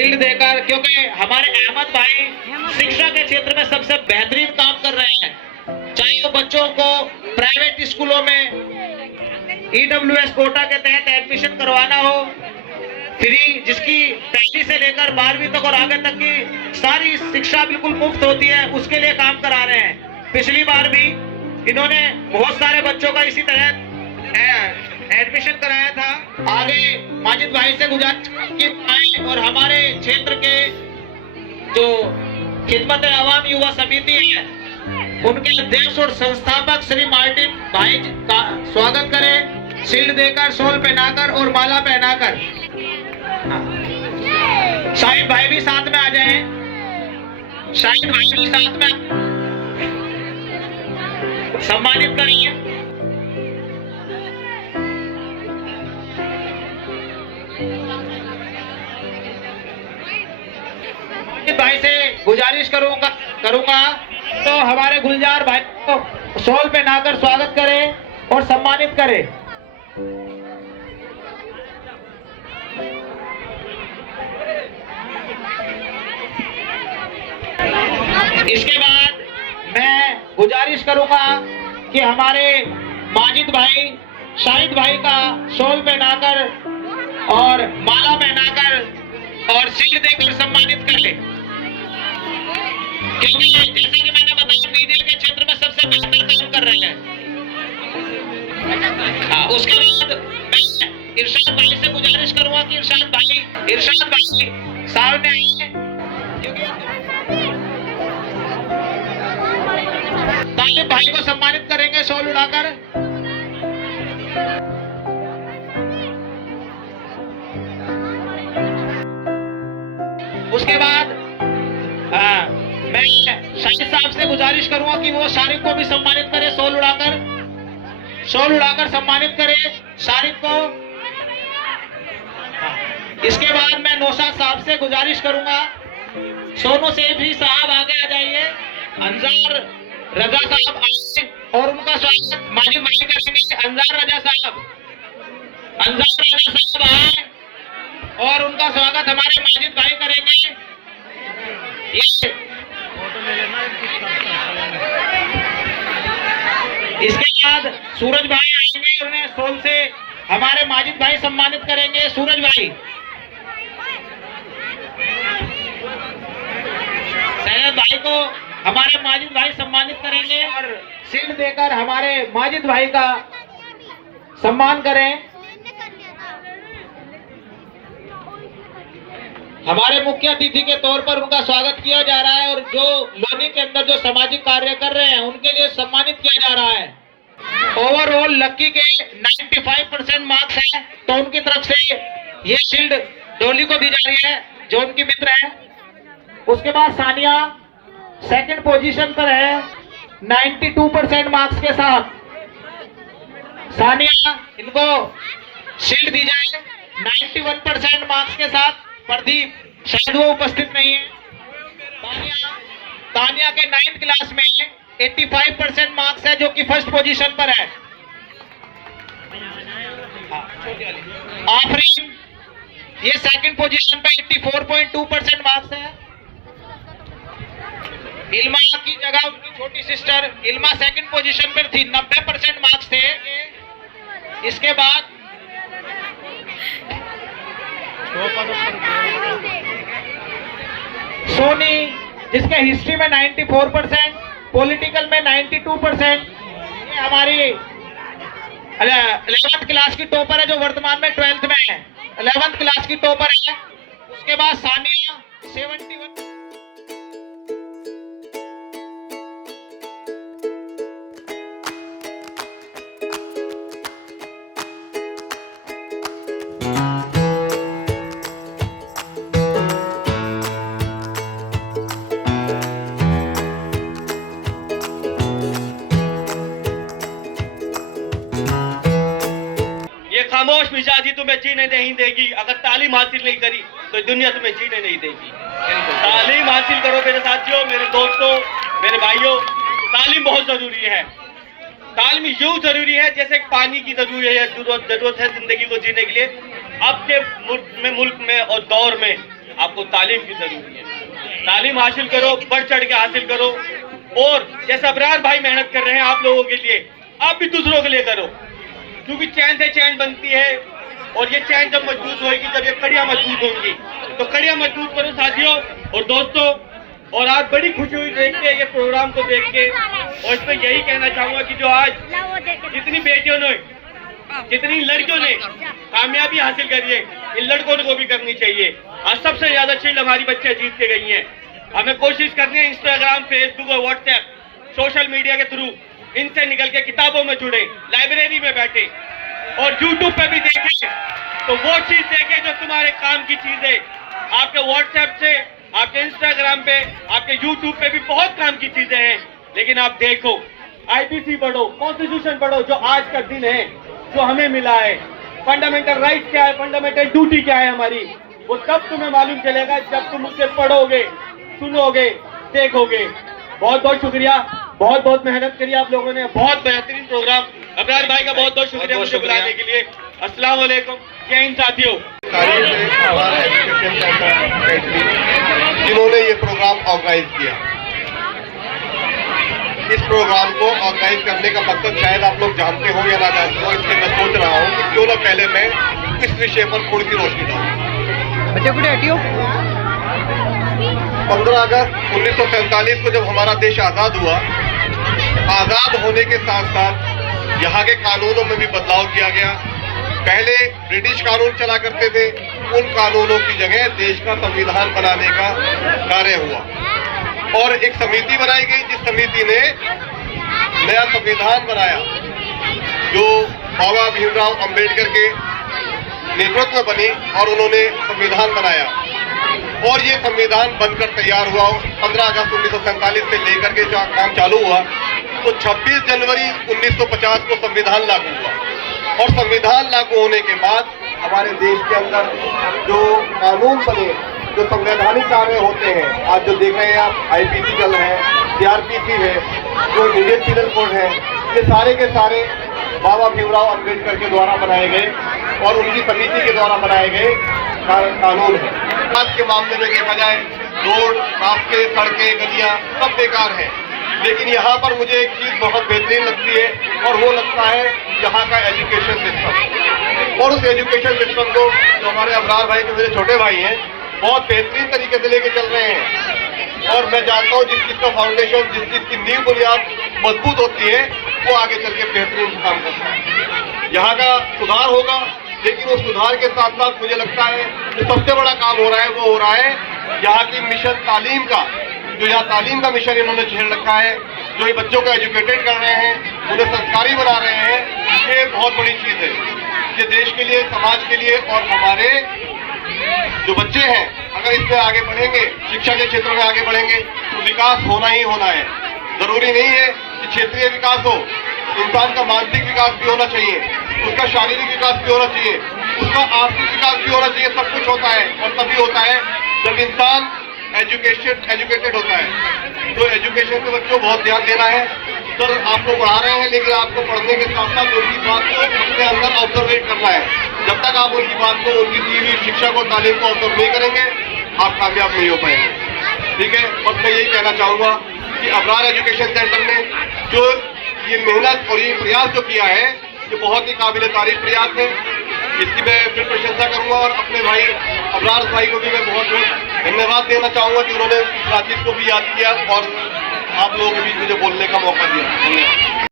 Shield देकर, क्योंकि हमारे अहमद भाई शिक्षा के क्षेत्र में सबसे बेहतरीन काम कर रहे हैं। चाहे वो बच्चों को प्राइवेट स्कूलों में EWS कोटा के तहत एडमिशन करवाना हो, फ्री, जिसकी पहली से लेकर 12वीं तक और आगे तक की सारी शिक्षा बिल्कुल मुफ्त होती है, उसके लिए काम करा रहे हैं। पिछली बार भी इन्होंने बहुत सारे बच्चों का इसी तरह एडमिशन कराया था। आगे माजिद भाई से गुजारिश की आए और हमारे क्षेत्र के जो खिदमत अवाम युवा समिति है उनके अध्यक्ष और संस्थापक श्री मार्टिन भाई का स्वागत करें, शील्ड देकर, शॉल पहनाकर और माला पहनाकर। शाहिद भाई भी साथ में आ जाएं, शाहिद भाई भी साथ में सम्मानित करिए। भाई से गुजारिश करूंगा तो हमारे गुलजार भाई को शॉल पहनाकर स्वागत करें और सम्मानित करें। इसके बाद मैं गुजारिश करूंगा कि हमारे माजिद भाई शाहिद भाई का शॉल पहनाकर और माला पहनाकर और शील्ड देकर सम्मानित कर ले, क्योंकि जैसे कि मैंने बताया मीडिया के क्षेत्र में सबसे बेहतर काम कर रहे हैं। उसके बाद मैं इरशाद भाई से गुजारिश करूंगा कि इरशाद भाई सामने आइए, तालिब भाई को सम्मानित करेंगे शॉल उड़ाकर। उसके बाद मैं शाहिद साहब से गुजारिश करूंगा कि वो शारिक को भी सम्मानित करे, शॉल उड़ाकर सम्मानित करे शारिक को। इसके बाद मैं नौशाद साहब से गुजारिश करूंगा, सोनू सेठी साहब आगे आ जाइए, अंजार रजा साहब आए और उनका स्वागत माजिद भाई करेंगे। अंजार रजा साहब आए और उनका स्वागत हमारे माजिद भाई करेंगे। इसके बाद सूरज भाई आएंगे, उन्हें शॉल से हमारे माजिद भाई सम्मानित करेंगे। सूरज भाई, सैयद भाई को हमारे माजिद भाई सम्मानित करेंगे और शील्ड देकर हमारे माजिद भाई का सम्मान करें। हमारे मुख्य अतिथि के तौर पर उनका स्वागत किया जा रहा है और जो लोनी के अंदर जो सामाजिक कार्य कर रहे हैं उनके लिए सम्मानित किया जा रहा है। ओवरऑल लक्की के 95% मार्क्स हैं, तो उनकी तरफ से ये शील्ड डोली को दी जा रही है जो उनकी मित्र है। उसके बाद सानिया सेकंड पोजीशन पर है 92% मार्क्स के साथ। सानिया, इनको शील्ड दी जाए 91% मार्क्स के साथ। प्रदीप, शायद वो उपस्थित नहीं है। तानिया के 9th क्लास में 85% मार्क्स है, जो कि फर्स्ट पोजीशन पर है। आफरीन, ये सेकंड पोजीशन पे 84.2% मार्क्स है। इल्मा की जगह उनकी छोटी सिस्टर इल्मा सेकंड पोजीशन पर थी, 90% मार्क्स थे। इसके बाद सोनी, जिसके हिस्ट्री में 94%, पॉलिटिकल में 92%, ये हमारी 11th क्लास की टॉपर है, जो वर्तमान में 12th में है। 11th क्लास की टॉपर है। उसके बाद सानिया 71। खामोश मिजाजी तुम्हें जीने नहीं देगी। अगर तालीम हासिल नहीं करी तो दुनिया तुम्हें जीने नहीं देगी। तालीम हासिल करो मेरे साथियों, मेरे दोस्तों, मेरे भाइयों। तालीम बहुत जरूरी है। तालीम यूं जरूरी है जैसे पानी की जरूरत है जिंदगी को जीने के लिए। आपके मुल्क में और दौर में आपको तालीम की जरूरी है। तालीम हासिल करो, बढ़ चढ़ के हासिल करो, और जैसा अबरार भाई मेहनत कर रहे हैं आप लोगों के लिए, आप भी दूसरों के लिए करो, क्योंकि चैन से चैन बनती है, और ये चैन जब मजबूत होगी, जब ये कड़ियां मजबूत होंगी, तो कड़ियां मजबूत करो साथियों और दोस्तों। और आज बड़ी खुशी हुई देख के, ये प्रोग्राम को देख के, और इसमें यही कहना चाहूंगा कि जो आज जितनी बेटियों ने, जितनी लड़कियों ने कामयाबी हासिल करी है, इन लड़कों को भी करनी चाहिए। आज सबसे ज्यादा शील्ड हमारी बच्चे जीत के गई हैं। हमें कोशिश करनी है इंस्टाग्राम, फेसबुक और व्हाट्सएप, सोशल मीडिया के थ्रू इनसे निकल के किताबों में जुड़े, लाइब्रेरी में बैठे और यूट्यूब पे भी देखें, तो वो चीज देखें जो तुम्हारे काम की चीज है। आपके व्हाट्सएप से, आपके इंस्टाग्राम पे, आपके यूट्यूब पे भी बहुत काम की चीजें हैं, लेकिन आप देखो, आईपीसी पढ़ो, कॉन्स्टिट्यूशन पढ़ो, जो आज का दिन है, जो हमें मिला है, फंडामेंटल राइट क्या है, फंडामेंटल ड्यूटी क्या है हमारी, वो तब तुम्हें मालूम चलेगा जब तुम उसे पढ़ोगे, सुनोगे, देखोगे। बहुत बहुत शुक्रिया, बहुत बहुत मेहनत करी आप लोगों ने, बहुत बेहतरीन प्रोग्राम। अबरार भाई का बहुत बहुत शुक्रिया मुझे बुलाने के लिए। अस्सलाम वालेकुम, जय हिंद साथियों। जिन्होंने ये प्रोग्राम ऑर्गेनाइज किया, इस प्रोग्राम को ऑर्गेनाइज करने का मकसद शायद आप लोग जानते हो या ना जानते हो, इसलिए मैं सोच रहा हूँ कि क्यों ना पहले मैं इस विषय पर थोड़ी सी रोशनी डालूं। 15 अगस्त 1947 को जब हमारा देश आज़ाद हुआ, आज़ाद होने के साथ साथ यहाँ के कानूनों में भी बदलाव किया गया। पहले ब्रिटिश कानून चला करते थे, उन कानूनों की जगह देश का संविधान बनाने का कार्य हुआ और एक समिति बनाई गई, जिस समिति ने नया संविधान बनाया, जो बाबा भीमराव अंबेडकर के नेतृत्व में बनी, और उन्होंने संविधान बनाया। और ये संविधान बनकर तैयार हुआ 15 अगस्त 1947 से लेकर के जो काम चालू हुआ, तो 26 जनवरी 1950 को संविधान लागू हुआ। और संविधान लागू होने के बाद हमारे देश के अंदर जो कानून बने, जो संवैधानिक कार्य होते हैं, आज जो देख रहे हैं आप, आईपीसी चल है, सीआरपीसी है, जो इंडियन पीनल कोड है, ये सारे के सारे बाबा भीमराव अंबेडकर के द्वारा बनाए गए और उनकी समिति के द्वारा बनाए गए कानून है। आज के मामले में देखा जाए, रोड, रास्ते, सड़कें, गलियां सब बेकार हैं, लेकिन यहाँ पर मुझे एक चीज बहुत बेहतरीन लगती है, और वो लगता है यहाँ का एजुकेशन सिस्टम। और उस एजुकेशन सिस्टम को जो हमारे अबरार भाई, जो मेरे छोटे भाई हैं, बहुत बेहतरीन तरीके से लेके चल रहे हैं। और मैं जानता हूँ जिस चीज का फाउंडेशन, जिस चीज की नींव बुनियाद मजबूत होती है, वो आगे चल के बेहतरीन काम करता है। यहाँ का सुधार होगा, लेकिन उस सुधार के साथ साथ मुझे लगता है जो सबसे बड़ा काम हो रहा है, वो हो रहा है यहाँ की मिशन तालीम का, जो यहाँ तालीम का मिशन इन्होंने छेड़ रखा है, जो ये बच्चों को एजुकेटेड कर रहे हैं, उन्हें संस्कारी बना रहे हैं। ये बहुत बड़ी चीज है, ये देश के लिए, समाज के लिए, और हमारे जो बच्चे हैं, अगर इसमें आगे बढ़ेंगे, शिक्षा के क्षेत्र में आगे बढ़ेंगे, तो विकास होना ही होना है। जरूरी नहीं है कि क्षेत्रीय विकास हो, इंसान का मानसिक विकास भी होना चाहिए, उसका शारीरिक विकास भी होना चाहिए, उसका आर्थिक विकास भी होना चाहिए। सब कुछ होता है, और तभी होता है जब इंसान एजुकेटेड होता है। तो एजुकेशन पे बच्चों बहुत ध्यान देना है। सर आपको पढ़ा रहे हैं, लेकिन आपको पढ़ने के साथ साथ उनकी बात को अपने अंदर ऑब्जर्वेट करना है। जब तक आप उनकी बात को, उनकी दी हुई शिक्षा को, तालीम को ऑब्जर्व नहीं करेंगे, आप कामयाब नहीं हो पाएंगे। ठीक है, बस मैं यही कहना चाहूँगा कि अबरार एजुकेशन सेंटर ने जो ये मेहनत और ये प्रयास जो किया है, ये बहुत ही काबिल तारीफ प्रयास है। इसकी मैं फिर प्रशंसा करूंगा, और अपने भाई अबरार भाई को भी मैं बहुत बहुत धन्यवाद देना चाहूंगा कि उन्होंने इस बातचीत को भी याद किया और आप लोगों के बीच मुझे बोलने का मौका दिया। धन्यवाद।